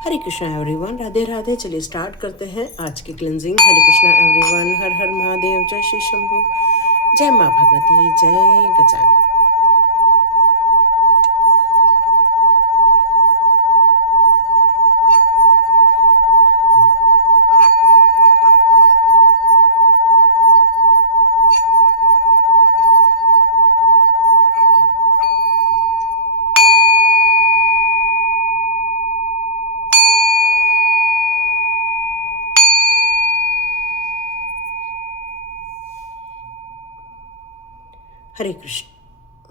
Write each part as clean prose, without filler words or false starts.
हरे Krishna everyone, Radhe Radhe. चलिए start करते हैं आज की क्लिनजिंग। हरे कृष्णा एवरीवन, हर हर महादेव, जय श्री शंभू, जय माँ भगवती, जय गजान। हरे कृष्ण।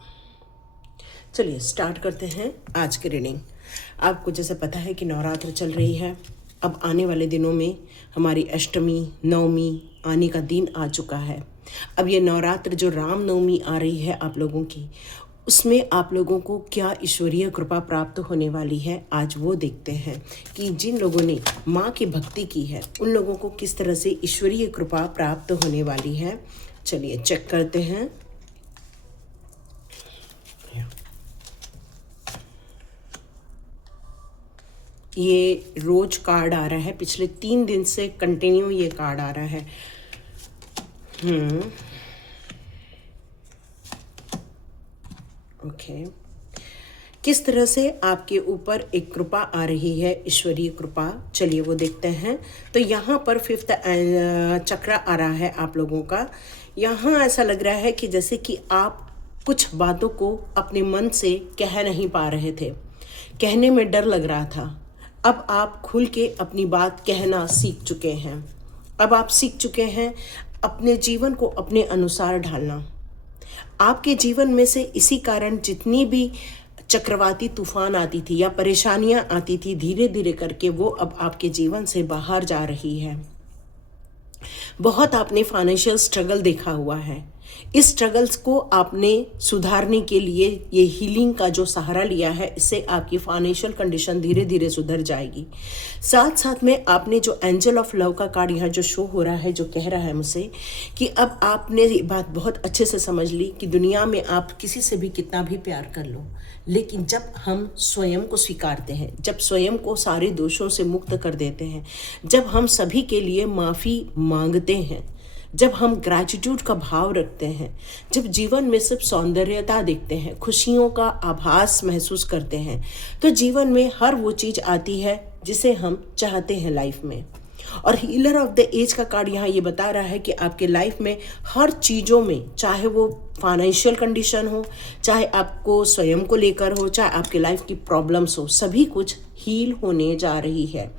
चलिए स्टार्ट करते हैं आज की रीडिंग। आपको जैसे पता है कि नवरात्र चल रही है। अब आने वाले दिनों में हमारी अष्टमी नवमी आने का दिन आ चुका है। अब ये नवरात्र जो राम नवमी आ रही है आप लोगों की, उसमें आप लोगों को क्या ईश्वरीय कृपा प्राप्त होने वाली है, आज वो देखते हैं कि जिन लोगों ने माँ की भक्ति की है उन लोगों को किस तरह से ईश्वरीय कृपा प्राप्त होने वाली है। चलिए चेक करते हैं। ये रोज कार्ड आ रहा है, पिछले 3 दिन से कंटिन्यू ये कार्ड आ रहा है। ओके, किस तरह से आपके ऊपर एक कृपा आ रही है, ईश्वरीय कृपा, चलिए वो देखते हैं। तो यहाँ पर 5th चक्र आ रहा है आप लोगों का। यहाँ ऐसा लग रहा है कि जैसे कि आप कुछ बातों को अपने मन से कह नहीं पा रहे थे, कहने में डर लग रहा था। अब आप खुल के अपनी बात कहना सीख चुके हैं। अब आप सीख चुके हैं अपने जीवन को अपने अनुसार ढालना। आपके जीवन में से इसी कारण जितनी भी चक्रवाती तूफान आती थी या परेशानियां आती थी, धीरे धीरे करके वो अब आपके जीवन से बाहर जा रही है। बहुत आपने फाइनेंशियल स्ट्रगल देखा हुआ है। इस स्ट्रगल्स को आपने सुधारने के लिए ये हीलिंग का जो सहारा लिया है, इससे आपकी फाइनेंशियल कंडीशन धीरे धीरे सुधर जाएगी। साथ साथ में आपने जो एंजल ऑफ लव का कार्ड यहाँ जो शो हो रहा है, जो कह रहा है मुझसे कि अब आपने ये बात बहुत अच्छे से समझ ली कि दुनिया में आप किसी से भी कितना भी प्यार कर लो, लेकिन जब हम स्वयं को स्वीकारते हैं, जब स्वयं को सारे दोषों से मुक्त कर देते हैं, जब हम सभी के लिए माफ़ी मांगते हैं, जब हम ग्रैटिट्यूड का भाव रखते हैं, जब जीवन में सिर्फ सौंदर्यता देखते हैं, खुशियों का आभास महसूस करते हैं, तो जीवन में हर वो चीज़ आती है जिसे हम चाहते हैं लाइफ में। और हीलर ऑफ द एज का कार्ड यहाँ ये बता रहा है कि आपके लाइफ में हर चीज़ों में, चाहे वो फाइनेंशियल कंडीशन हो, चाहे आपको स्वयं को लेकर हो, चाहे आपके लाइफ की प्रॉब्लम्स हो, सभी कुछ हील होने जा रही है।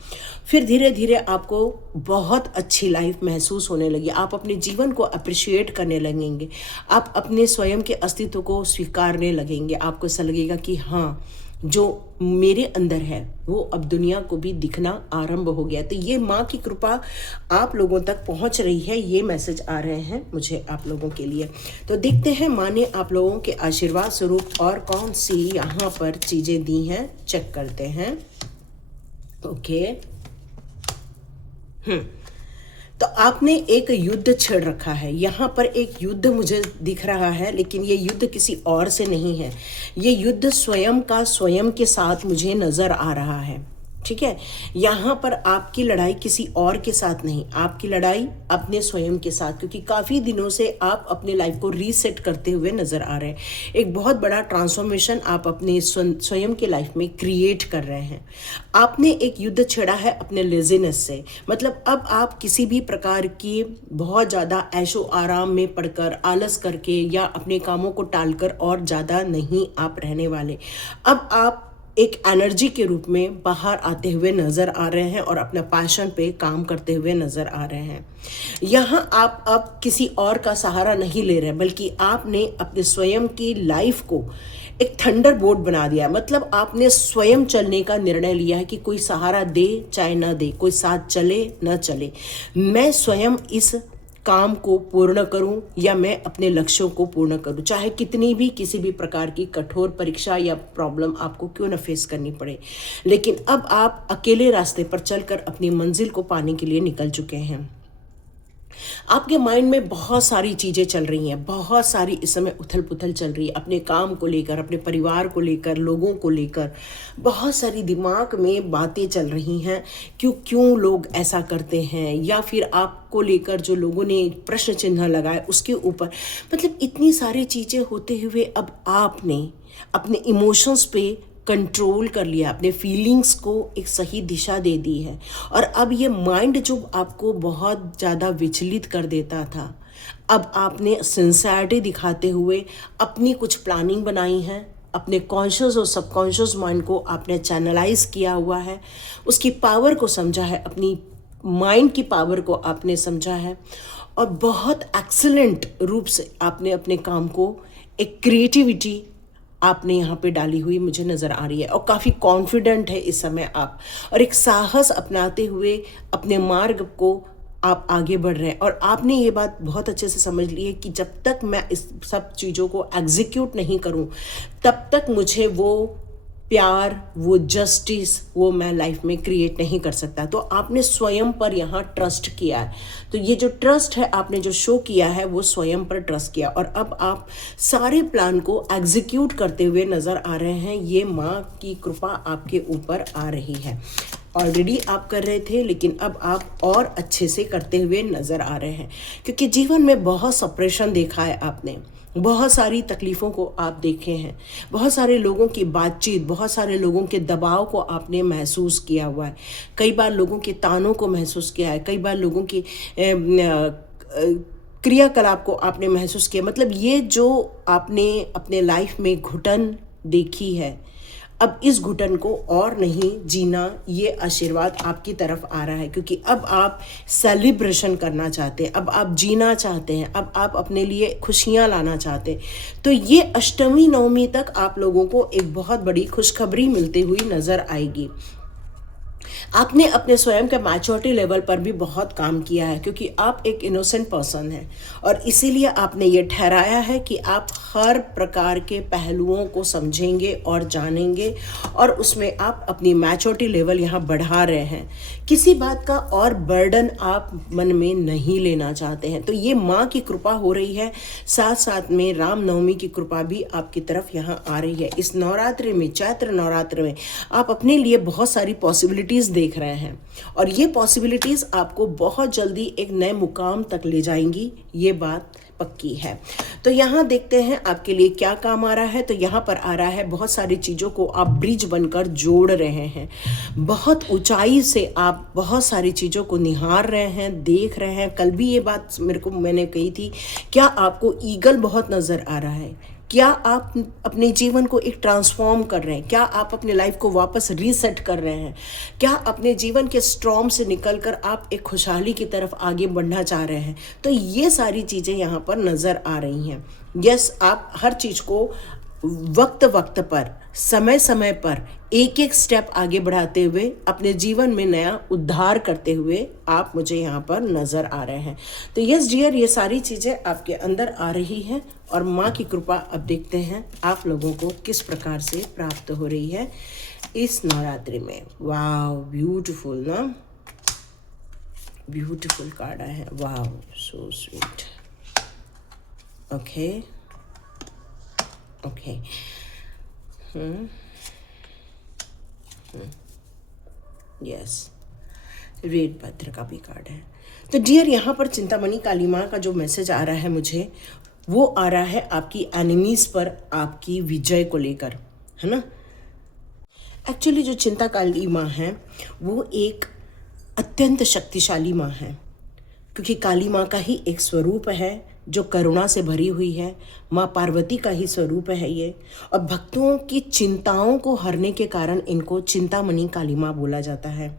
फिर धीरे धीरे आपको बहुत अच्छी लाइफ महसूस होने लगी। आप अपने जीवन को अप्रिशिएट करने लगेंगे, आप अपने स्वयं के अस्तित्व को स्वीकारने लगेंगे। आपको ऐसा लगेगा कि हाँ, जो मेरे अंदर है वो अब दुनिया को भी दिखना आरंभ हो गया। तो ये माँ की कृपा आप लोगों तक पहुँच रही है, ये मैसेज आ रहे हैं मुझे आप लोगों के लिए। तो देखते हैं माँ ने आप लोगों के आशीर्वाद स्वरूप और कौन सी यहाँ पर चीज़ें दी हैं, चेक करते हैं। ओके, तो आपने एक युद्ध छेड़ रखा है। यहाँ पर एक युद्ध मुझे दिख रहा है, लेकिन ये युद्ध किसी और से नहीं है। ये युद्ध स्वयं का स्वयं के साथ मुझे नज़र आ रहा है। ठीक है, यहाँ पर आपकी लड़ाई किसी और के साथ नहीं, आपकी लड़ाई अपने स्वयं के साथ, क्योंकि काफ़ी दिनों से आप अपने लाइफ को रीसेट करते हुए नज़र आ रहे हैं। एक बहुत बड़ा ट्रांसफॉर्मेशन आप अपने स्वयं के लाइफ में क्रिएट कर रहे हैं। आपने एक युद्ध छेड़ा है अपने लेजीनेस से, मतलब अब आप किसी भी प्रकार की बहुत ज़्यादा ऐशो आराम में पड़कर, आलस करके या अपने कामों को टालकर और ज़्यादा नहीं आप रहने वाले। अब आप एक एनर्जी के रूप में बाहर आते हुए नज़र आ रहे हैं और अपना पैशन पे काम करते हुए नज़र आ रहे हैं। यहाँ आप अब किसी और का सहारा नहीं ले रहे, बल्कि आपने अपने स्वयं की लाइफ को एक थंडर बोल्ट बना दिया। मतलब आपने स्वयं चलने का निर्णय लिया है कि कोई सहारा दे चाहे ना दे, कोई साथ चले ना चले, मैं स्वयं इस काम को पूर्ण करूं या मैं अपने लक्ष्यों को पूर्ण करूं, चाहे कितनी भी किसी भी प्रकार की कठोर परीक्षा या प्रॉब्लम आपको क्यों न फेस करनी पड़े। लेकिन अब आप अकेले रास्ते पर चलकर अपनी मंजिल को पाने के लिए निकल चुके हैं। आपके माइंड में बहुत सारी चीज़ें चल रही हैं, बहुत सारी इस समय उथल पुथल चल रही है, अपने काम को लेकर, अपने परिवार को लेकर, लोगों को लेकर बहुत सारी दिमाग में बातें चल रही हैं। क्यों क्यों लोग ऐसा करते हैं, या फिर आपको लेकर जो लोगों ने प्रश्न चिन्ह लगाए उसके ऊपर, मतलब इतनी सारी चीज़ें होते हुए अब आपने अपने इमोशंस पे कंट्रोल कर लिया, अपने फीलिंग्स को एक सही दिशा दे दी है। और अब ये माइंड जो आपको बहुत ज़्यादा विचलित कर देता था, अब आपने सिंसियरिटी दिखाते हुए अपनी कुछ प्लानिंग बनाई है, अपने कॉन्शियस और सबकॉन्शियस माइंड को आपने चैनलाइज किया हुआ है, उसकी पावर को समझा है, अपनी माइंड की पावर को आपने समझा है, और बहुत एक्सीलेंट रूप से आपने अपने काम को एक क्रिएटिविटी आपने यहाँ पे डाली हुई मुझे नज़र आ रही है। और काफ़ी कॉन्फिडेंट है इस समय आप, और एक साहस अपनाते हुए अपने मार्ग को आप आगे बढ़ रहे हैं। और आपने ये बात बहुत अच्छे से समझ ली है कि जब तक मैं इस सब चीज़ों को एग्जीक्यूट नहीं करूँ, तब तक मुझे वो प्यार, वो जस्टिस, वो मैं लाइफ में क्रिएट नहीं कर सकता। तो आपने स्वयं पर यहाँ ट्रस्ट किया है। तो ये जो ट्रस्ट है आपने जो शो किया है वो स्वयं पर ट्रस्ट किया, और अब आप सारे प्लान को एग्जीक्यूट करते हुए नज़र आ रहे हैं। ये माँ की कृपा आपके ऊपर आ रही है। ऑलरेडी आप कर रहे थे, लेकिन अब आप और अच्छे से करते हुए नज़र आ रहे हैं, क्योंकि जीवन में बहुत सप्रेशन देखा है आपने, बहुत सारी तकलीफ़ों को आप देखे हैं, बहुत सारे लोगों की बातचीत, बहुत सारे लोगों के दबाव को आपने महसूस किया हुआ है, कई बार लोगों के तानों को महसूस किया है, कई बार लोगों की क्रियाकलाप को आपने महसूस किया। मतलब ये जो आपने अपने लाइफ में घुटन देखी है, अब इस घुटन को और नहीं जीना, ये आशीर्वाद आपकी तरफ आ रहा है, क्योंकि अब आप सेलिब्रेशन करना चाहते हैं, अब आप जीना चाहते हैं, अब आप अपने लिए खुशियां लाना चाहते हैं। तो ये अष्टमी नवमी तक आप लोगों को एक बहुत बड़ी खुशखबरी मिलती हुई नज़र आएगी। आपने अपने स्वयं के मैच्योरिटी लेवल पर भी बहुत काम किया है, क्योंकि आप एक इनोसेंट पर्सन हैं, और इसीलिए आपने ये ठहराया है कि आप हर प्रकार के पहलुओं को समझेंगे और जानेंगे, और उसमें आप अपनी मैच्योरिटी लेवल यहाँ बढ़ा रहे हैं। किसी बात का और बर्डन आप मन में नहीं लेना चाहते हैं। तो ये माँ की कृपा हो रही है, साथ साथ में रामनवमी की कृपा भी आपकी तरफ यहाँ आ रही है। इस नवरात्रि में, चैत्र नवरात्र में, आप अपने लिए बहुत सारी पॉसिबिलिटीज़ देख रहे हैं, और ये पॉसिबिलिटीज़ आपको बहुत जल्दी एक नए मुकाम तक ले जाएंगी, ये बात पक्की है। तो यहाँ देखते हैं आपके लिए क्या काम आ रहा है। तो यहाँ पर आ रहा है बहुत सारी चीज़ों को आप ब्रिज बनकर जोड़ रहे हैं, बहुत ऊंचाई से आप बहुत सारी चीज़ों को निहार रहे हैं, देख रहे हैं। कल भी ये बात मैंने कही थी, क्या आपको ईगल बहुत नज़र आ रहा है? क्या आप अपने जीवन को एक ट्रांसफॉर्म कर रहे हैं? क्या आप अपने लाइफ को वापस रीसेट कर रहे हैं? क्या अपने जीवन के स्ट्रॉम से निकलकर आप एक खुशहाली की तरफ आगे बढ़ना चाह रहे हैं? तो ये सारी चीज़ें यहाँ पर नज़र आ रही हैं। यस, आप हर चीज़ को वक्त वक्त पर, समय समय पर एक एक स्टेप आगे बढ़ाते हुए अपने जीवन में नया उद्धार करते हुए आप मुझे यहाँ पर नज़र आ रहे हैं। तो यस डियर, ये सारी चीज़ें आपके अंदर आ रही हैं, और माँ की कृपा अब देखते हैं आप लोगों को किस प्रकार से प्राप्त हो रही है इस नवरात्रि में। वाह, ब्यूटीफुल ना, ब्यूटीफुल कार्ड है। वाह, so sweet. Okay okay, yes, red पत्र का भी कार्ड है। तो डियर, यहाँ पर चिंतामणि काली माँ का जो मैसेज आ रहा है मुझे, वो आ रहा है आपकी एनिमीज पर आपकी विजय को लेकर, है ना। एक्चुअली जो चिंता काली माँ है वो एक अत्यंत शक्तिशाली माँ है, क्योंकि काली माँ का ही एक स्वरूप है जो करुणा से भरी हुई है। माँ पार्वती का ही स्वरूप है ये, और भक्तों की चिंताओं को हरने के कारण इनको चिंतामणि काली माँ बोला जाता है।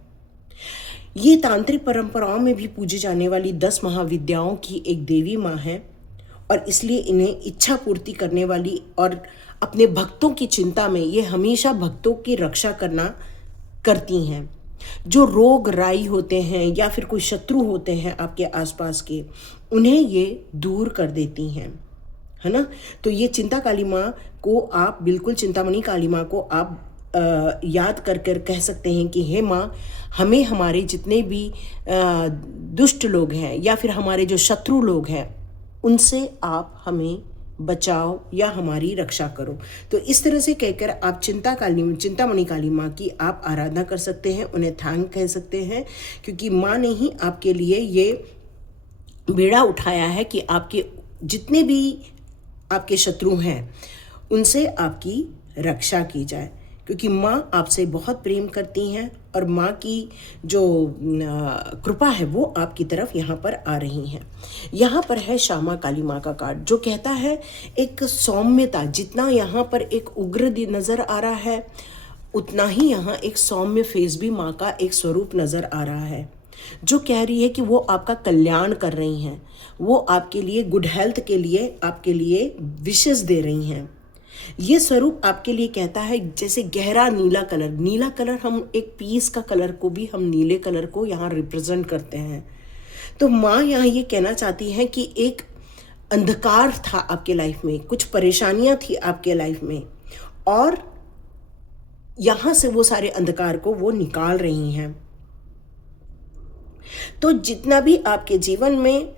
ये तांत्रिक परंपराओं में भी पूजी जाने वाली 10 महाविद्याओं की एक देवी माँ है, और इसलिए इन्हें इच्छा पूर्ति करने वाली और अपने भक्तों की चिंता में ये हमेशा भक्तों की रक्षा करती हैं। जो रोग राई होते हैं या फिर कोई शत्रु होते हैं आपके आसपास के, उन्हें ये दूर कर देती हैं, है ना। तो ये चिंता काली माँ को आप बिल्कुल, चिंतामणि काली माँ को आप याद कर कर कह सकते हैं कि हे माँ, हमें हमारे जितने भी दुष्ट लोग हैं या फिर हमारे जो शत्रु लोग हैं उनसे आप हमें बचाओ या हमारी रक्षा करो। तो इस तरह से कहकर आप चिंतामणि काली माँ की आप आराधना कर सकते हैं, उन्हें थैंक कह सकते हैं, क्योंकि माँ ने ही आपके लिए ये बेड़ा उठाया है कि आपके जितने भी आपके शत्रु हैं उनसे आपकी रक्षा की जाए, क्योंकि माँ आपसे बहुत प्रेम करती हैं और माँ की जो कृपा है वो आपकी तरफ यहाँ पर आ रही है। यहाँ पर है श्यामा काली माँ का कार्ड जो कहता है एक सौम्यता, जितना यहाँ पर एक उग्र नज़र आ रहा है उतना ही यहाँ एक सौम्य फेस भी माँ का एक स्वरूप नज़र आ रहा है, जो कह रही है कि वो आपका कल्याण कर रही हैं, वो आपके लिए गुड हेल्थ के लिए आपके लिए विशेष दे रही हैं। ये स्वरूप आपके लिए कहता है जैसे गहरा नीला कलर हम एक पीस का कलर को भी हम नीले कलर को यहाँ रिप्रेजेंट करते हैं। तो माँ यहाँ ये कहना चाहती है कि एक अंधकार था आपके लाइफ में, कुछ परेशानियां थी आपके लाइफ में, और यहाँ से वो सारे अंधकार को वो निकाल रही हैं। तो जितना भी आपके जीवन में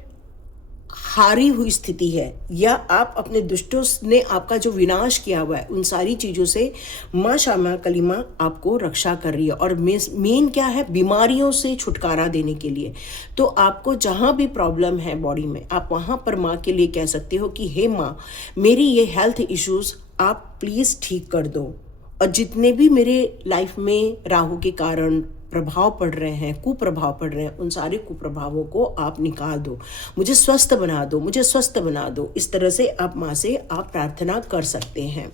हारी हुई स्थिति है या आप अपने दुष्टों ने आपका जो विनाश किया हुआ है उन सारी चीज़ों से माँ श्यामा काली माँ आपको रक्षा कर रही है। और मेन क्या है, बीमारियों से छुटकारा देने के लिए। तो आपको जहाँ भी प्रॉब्लम है बॉडी में, आप वहाँ पर माँ के लिए कह सकते हो कि हे माँ, मेरी ये हेल्थ इश्यूज़ आप प्लीज़ ठीक कर दो, और जितने भी मेरे लाइफ में राहु के कारण प्रभाव पड़ रहे हैं, कुप्रभाव पड़ रहे हैं, उन सारे कुप्रभावों को आप निकाल दो, मुझे स्वस्थ बना दो, मुझे स्वस्थ बना दो। इस तरह से आप माँ से आप प्रार्थना कर सकते हैं।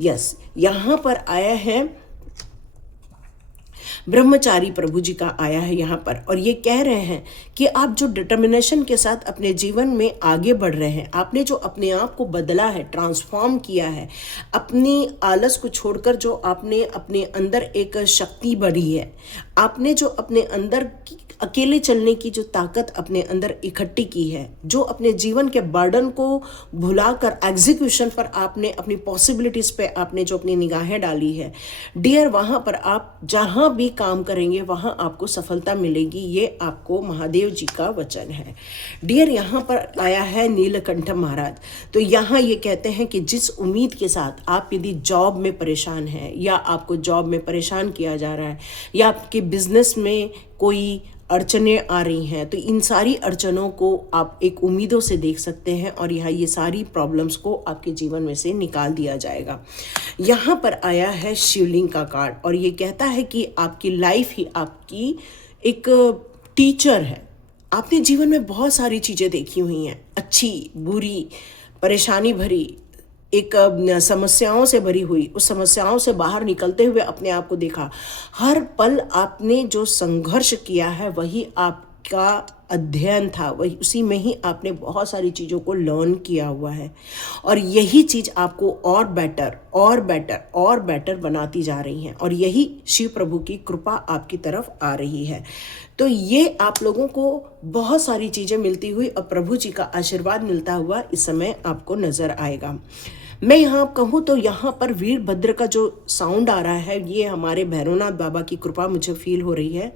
यस, यहाँ पर आया है ब्रह्मचारी प्रभु जी का आया है यहाँ पर, और ये कह रहे हैं कि आप जो डिटर्मिनेशन के साथ अपने जीवन में आगे बढ़ रहे हैं, आपने जो अपने आप को बदला है, ट्रांसफॉर्म किया है, अपनी आलस को छोड़कर जो आपने अपने अंदर एक शक्ति बढ़ी है, आपने जो अपने अंदर अकेले चलने की जो ताकत अपने अंदर इकट्ठी की है, जो अपने जीवन के बर्डन को भुलाकर एग्जीक्यूशन पर आपने अपनी पॉसिबिलिटीज़ पे आपने जो अपनी निगाहें डाली है, डियर, वहाँ पर आप जहाँ भी काम करेंगे वहाँ आपको सफलता मिलेगी। ये आपको महादेव जी का वचन है। डियर, यहाँ पर आया है नीलकंठ महाराज। तो यहाँ ये कहते हैं कि जिस उम्मीद के साथ आप यदि जॉब में परेशान हैं या आपको जॉब में परेशान किया जा रहा है या आपके बिजनेस में कोई अड़चनें आ रही हैं, तो इन सारी अड़चनों को आप एक उम्मीदों से देख सकते हैं और यहाँ ये सारी प्रॉब्लम्स को आपके जीवन में से निकाल दिया जाएगा। यहाँ पर आया है शिवलिंग का कार्ड, और ये कहता है कि आपकी लाइफ ही आपकी एक टीचर है। आपने जीवन में बहुत सारी चीज़ें देखी हुई हैं, अच्छी, बुरी, परेशानी भरी, एक समस्याओं से भरी हुई, उस समस्याओं से बाहर निकलते हुए अपने आप को देखा। हर पल आपने जो संघर्ष किया है वही आपका अध्ययन था, वही उसी में ही आपने बहुत सारी चीज़ों को लर्न किया हुआ है, और यही चीज़ आपको और बेटर और बेटर और बेटर बनाती जा रही हैं, और यही शिव प्रभु की कृपा आपकी तरफ आ रही है। तो ये आप लोगों को बहुत सारी चीज़ें मिलती हुई और प्रभु जी का आशीर्वाद मिलता हुआ इस समय आपको नज़र आएगा। मैं यहाँ कहूँ तो यहाँ पर वीरभद्र का जो साउंड आ रहा है, ये हमारे भैरवनाथ बाबा की कृपा मुझे फील हो रही है।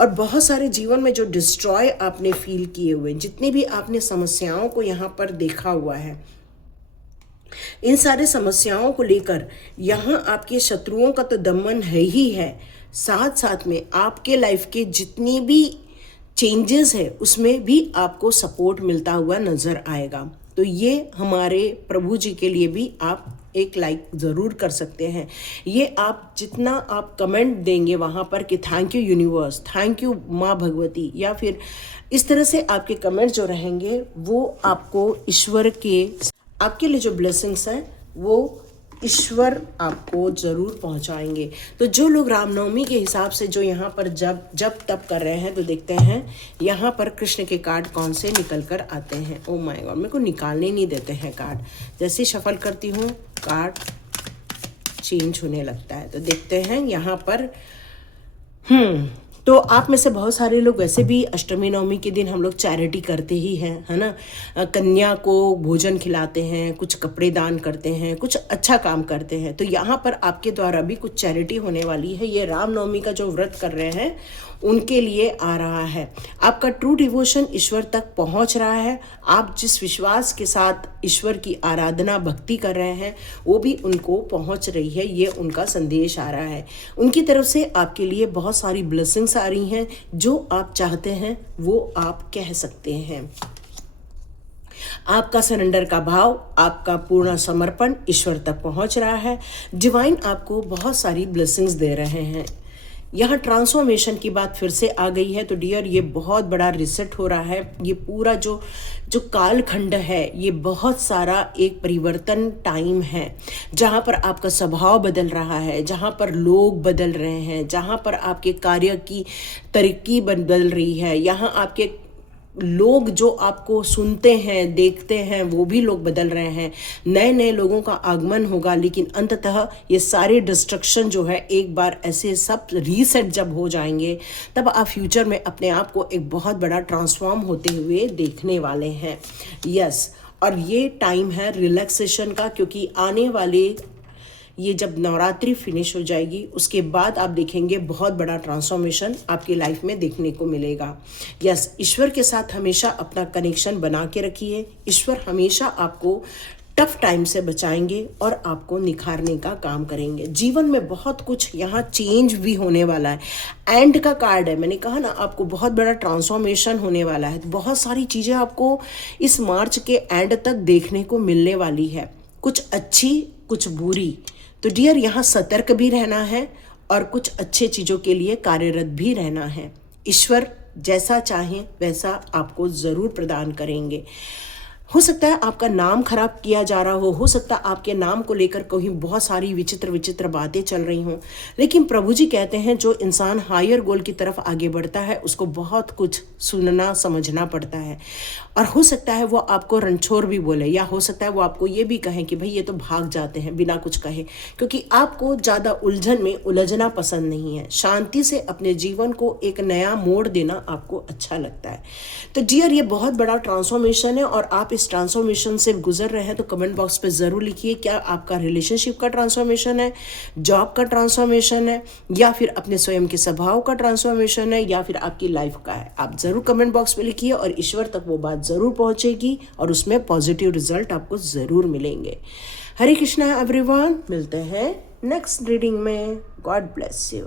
और बहुत सारे जीवन में जो डिस्ट्रॉय आपने फील किए हुए, जितनी भी आपने समस्याओं को यहाँ पर देखा हुआ है, इन सारे समस्याओं को लेकर यहाँ आपके शत्रुओं का तो दमन है ही है, साथ साथ में आपके लाइफ के जितनी भी चेंजेस है उसमें भी आपको सपोर्ट मिलता हुआ नज़र आएगा। तो ये हमारे प्रभु जी के लिए भी आप एक लाइक ज़रूर कर सकते हैं। ये आप जितना आप कमेंट देंगे वहाँ पर कि thank you universe, thank you माँ भगवती, या फिर इस तरह से आपके कमेंट जो रहेंगे वो आपको ईश्वर के, आपके लिए जो ब्लेसिंग्स हैं वो ईश्वर आपको ज़रूर पहुंचाएंगे। तो जो लोग रामनवमी के हिसाब से जो यहाँ पर जब तप कर रहे हैं, तो देखते हैं यहाँ पर कृष्ण के कार्ड कौन से निकल कर आते हैं। ओ माय गॉड, मेरे को निकालने नहीं देते हैं कार्ड। जैसे ही शफल करती हूँ कार्ड चेंज होने लगता है। तो देखते हैं यहाँ पर तो आप में से बहुत सारे लोग वैसे भी अष्टमी नवमी के दिन हम लोग चैरिटी करते ही हैं, है ना। कन्या को भोजन खिलाते हैं, कुछ कपड़े दान करते हैं, कुछ अच्छा काम करते हैं। तो यहाँ पर आपके द्वारा भी कुछ चैरिटी होने वाली है। ये रामनवमी का जो व्रत कर रहे हैं उनके लिए आ रहा है। आपका ट्रू डिवोशन ईश्वर तक पहुंच रहा है। आप जिस विश्वास के साथ ईश्वर की आराधना भक्ति कर रहे हैं वो भी उनको पहुंच रही है, ये उनका संदेश आ रहा है। उनकी तरफ से आपके लिए बहुत सारी ब्लेसिंग्स आ रही हैं। जो आप चाहते हैं वो आप कह सकते हैं। आपका सरेंडर का भाव, आपका पूर्ण समर्पण ईश्वर तक पहुंच रहा है। डिवाइन आपको बहुत सारी ब्लेसिंग्स दे रहे हैं। यहाँ ट्रांसफॉर्मेशन की बात फिर से आ गई है। तो डियर, ये बहुत बड़ा रिसेट हो रहा है। ये पूरा जो कालखंड है ये बहुत सारा एक परिवर्तन टाइम है, जहाँ पर आपका स्वभाव बदल रहा है, जहाँ पर लोग बदल रहे हैं, जहाँ पर आपके कार्य की तरक्की बदल रही है। यहाँ आपके लोग जो आपको सुनते हैं देखते हैं वो भी लोग बदल रहे हैं। नए नए लोगों का आगमन होगा, लेकिन अंततः ये सारे डिस्ट्रक्शन जो है एक बार ऐसे सब रीसेट जब हो जाएंगे तब आप फ्यूचर में अपने आप को एक बहुत बड़ा ट्रांसफॉर्म होते हुए देखने वाले हैं। यस, और ये टाइम है रिलैक्सेशन का, क्योंकि आने वाले ये जब नवरात्रि फिनिश हो जाएगी उसके बाद आप देखेंगे बहुत बड़ा ट्रांसफॉर्मेशन आपकी लाइफ में देखने को मिलेगा। यस, ईश्वर के साथ हमेशा अपना कनेक्शन बना के रखिए। ईश्वर हमेशा आपको टफ टाइम से बचाएंगे और आपको निखारने का काम करेंगे। जीवन में बहुत कुछ यहाँ चेंज भी होने वाला है। एंड का कार्ड है, मैंने कहा ना आपको बहुत बड़ा ट्रांसफॉर्मेशन होने वाला है। बहुत सारी चीज़ें आपको इस मार्च के एंड तक देखने को मिलने वाली है, कुछ अच्छी कुछ बुरी। तो डियर, यहाँ सतर्क भी रहना है और कुछ अच्छे चीज़ों के लिए कार्यरत भी रहना है। ईश्वर जैसा चाहें वैसा आपको ज़रूर प्रदान करेंगे। हो सकता है आपका नाम खराब किया जा रहा हो सकता है आपके नाम को लेकर कहीं बहुत सारी विचित्र विचित्र बातें चल रही हों, लेकिन प्रभु जी कहते हैं जो इंसान हायर गोल की तरफ आगे बढ़ता है उसको बहुत कुछ सुनना समझना पड़ता है। और हो सकता है वो आपको रणछोड़ भी बोले, या हो सकता है वो आपको ये भी कहें कि भाई ये तो भाग जाते हैं बिना कुछ कहे, क्योंकि आपको ज़्यादा उलझन में उलझना पसंद नहीं है। शांति से अपने जीवन को एक नया मोड़ देना आपको अच्छा लगता है। तो डियर, ये बहुत बड़ा ट्रांसफॉर्मेशन है और आप इस ट्रांसफॉर्मेशन से गुजर रहे हैं। तो कमेंट बॉक्स पे ज़रूर लिखिए, क्या आपका रिलेशनशिप का ट्रांसफॉर्मेशन है, जॉब का ट्रांसफॉर्मेशन है, या फिर अपने स्वयं के स्वभाव का ट्रांसफॉर्मेशन है, या फिर आपकी लाइफ का है। आप ज़रूर कमेंट बॉक्स में लिखिए और ईश्वर तक वो बात ज़रूर पहुँचेगी और उसमें पॉजिटिव रिजल्ट आपको ज़रूर मिलेंगे। हरे कृष्णा एवरीवन, मिलते हैं नेक्स्ट रीडिंग में। God bless you.